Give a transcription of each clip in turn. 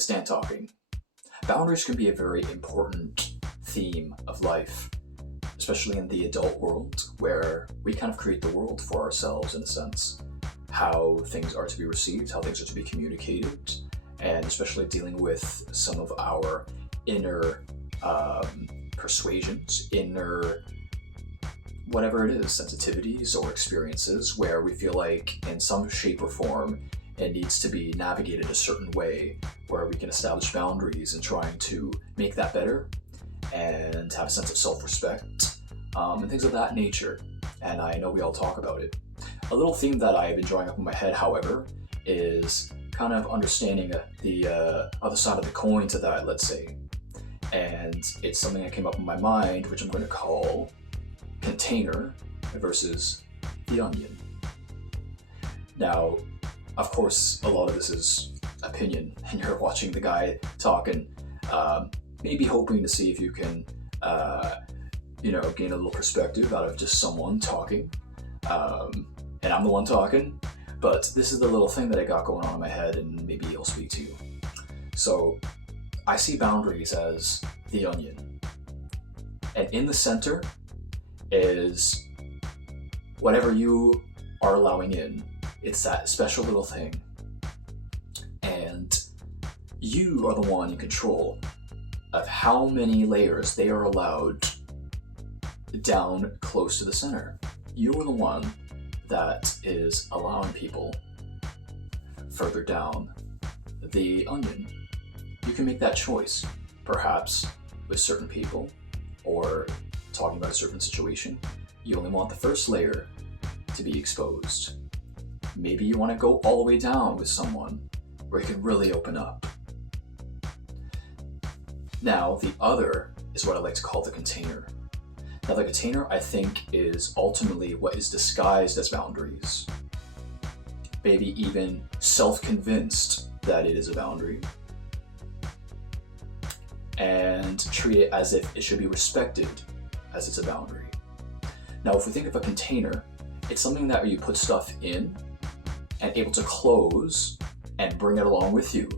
is Dan talking. Boundaries can be a very important theme of life, especially in the adult world, where we kind of create the world for ourselves in a sense. How things are to be received, how things are to be communicated, and especially dealing with some of our inner persuasions, inner whatever it is, sensitivities or experiences, where we feel like in some shape or form it needs to be navigated a certain way, where we can establish boundaries and trying to make that better and have a sense of self-respect and things of that nature. And I know we all talk about it. A little theme that I've been drawing up in my head, however, is kind of understanding the other side of the coin to that, let's say. And it's something that came up in my mind, which I'm going to call container versus the onion. Now, of course, a lot of this is opinion, and you're watching the guy talking, maybe hoping to see if you can, gain a little perspective out of just someone talking. And I'm the one talking, but this is the little thing that I got going on in my head, and maybe it'll speak to you. So, I see boundaries as the onion, and in the center is whatever you are allowing in. It's that special little thing, and you are the one in control of how many layers they are allowed down close to the center. You are the one that is allowing people further down the onion. You can make that choice, perhaps with certain people, or talking about a certain situation. You only want the first layer to be exposed. Maybe you want to go all the way down with someone where you can really open up. Now, the other is what I like to call the container. Now, the container, I think, is ultimately what is disguised as boundaries. Maybe even self-convinced that it is a boundary, and treat it as if it should be respected as it's a boundary. Now, if we think of a container, it's something that you put stuff in and able to close and bring it along with you.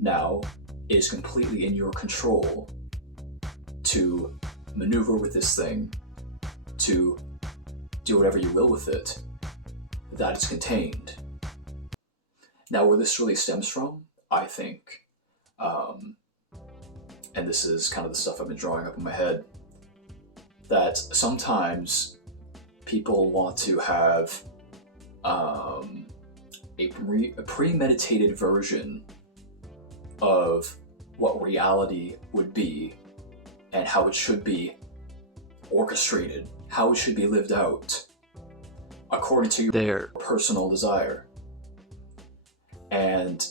Now, it is completely in your control to maneuver with this thing, to do whatever you will with it, that it's contained. Now, where this really stems from, I think, and this is kind of the stuff I've been drawing up in my head, that sometimes people want to have a premeditated version of what reality would be and how it should be orchestrated, how it should be lived out according to their personal desire. And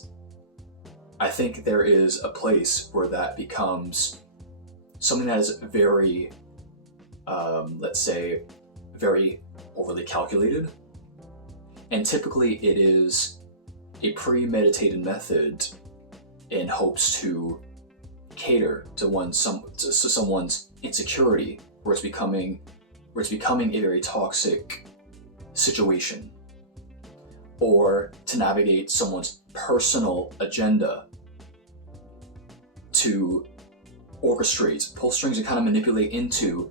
I think there is a place where that becomes something that is very, let's say, very overly calculated. And typically it is a premeditated method in hopes to cater to someone's insecurity, where it's becoming a very toxic situation, or to navigate someone's personal agenda, to orchestrate, pull strings, and kind of manipulate into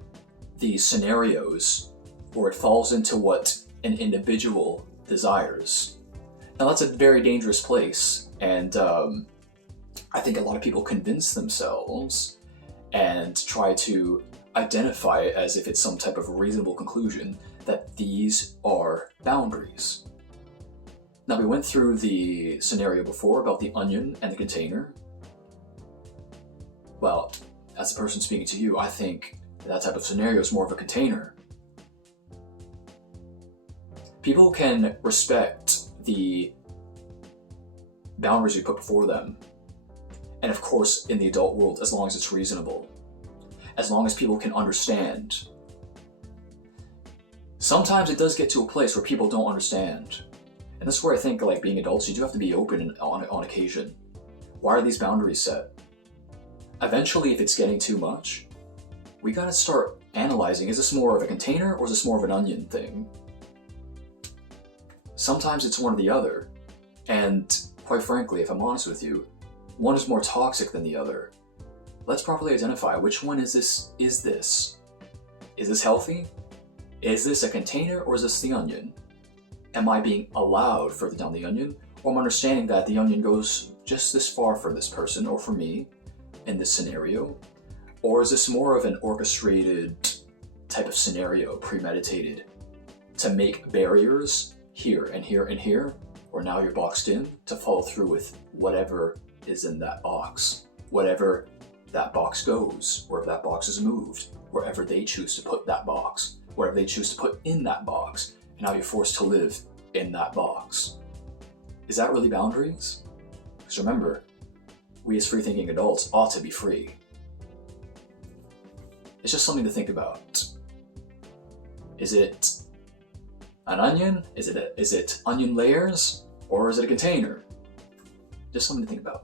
these scenarios where it falls into what an individual desires. Now, that's a very dangerous place, and I think a lot of people convince themselves and try to identify it as if it's some type of reasonable conclusion that these are boundaries. Now, we went through the scenario before about the onion and the container. Well, as a person speaking to you, I think that type of scenario is more of a container. People can respect the boundaries you put before them, and of course, in the adult world, as long as it's reasonable, as long as people can understand. Sometimes it does get to a place where people don't understand, and that's where I think, like, being adults, you do have to be open on occasion. Why are these boundaries set? Eventually, if it's getting too much, we gotta start analyzing, is this more of a container or is this more of an onion thing? Sometimes it's one or the other, and quite frankly, if I'm honest with you, one is more toxic than the other. Let's properly identify which one is this. Is this healthy? Is this a container, or is this the onion? Am I being allowed further down the onion, or am I understanding that the onion goes just this far for this person or for me in this scenario? Or is this more of an orchestrated type of scenario, premeditated, to make barriers here and here and here, or now you're boxed in to follow through with whatever is in that box, whatever that box goes, or if that box is moved, wherever they choose to put that box, wherever they choose to put in that box, and now you're forced to live in that box. Is that really boundaries? Because remember, we as free-thinking adults ought to be free. It's just something to think about. Is it an onion? Is it onion layers? Or is it a container? Just something to think about.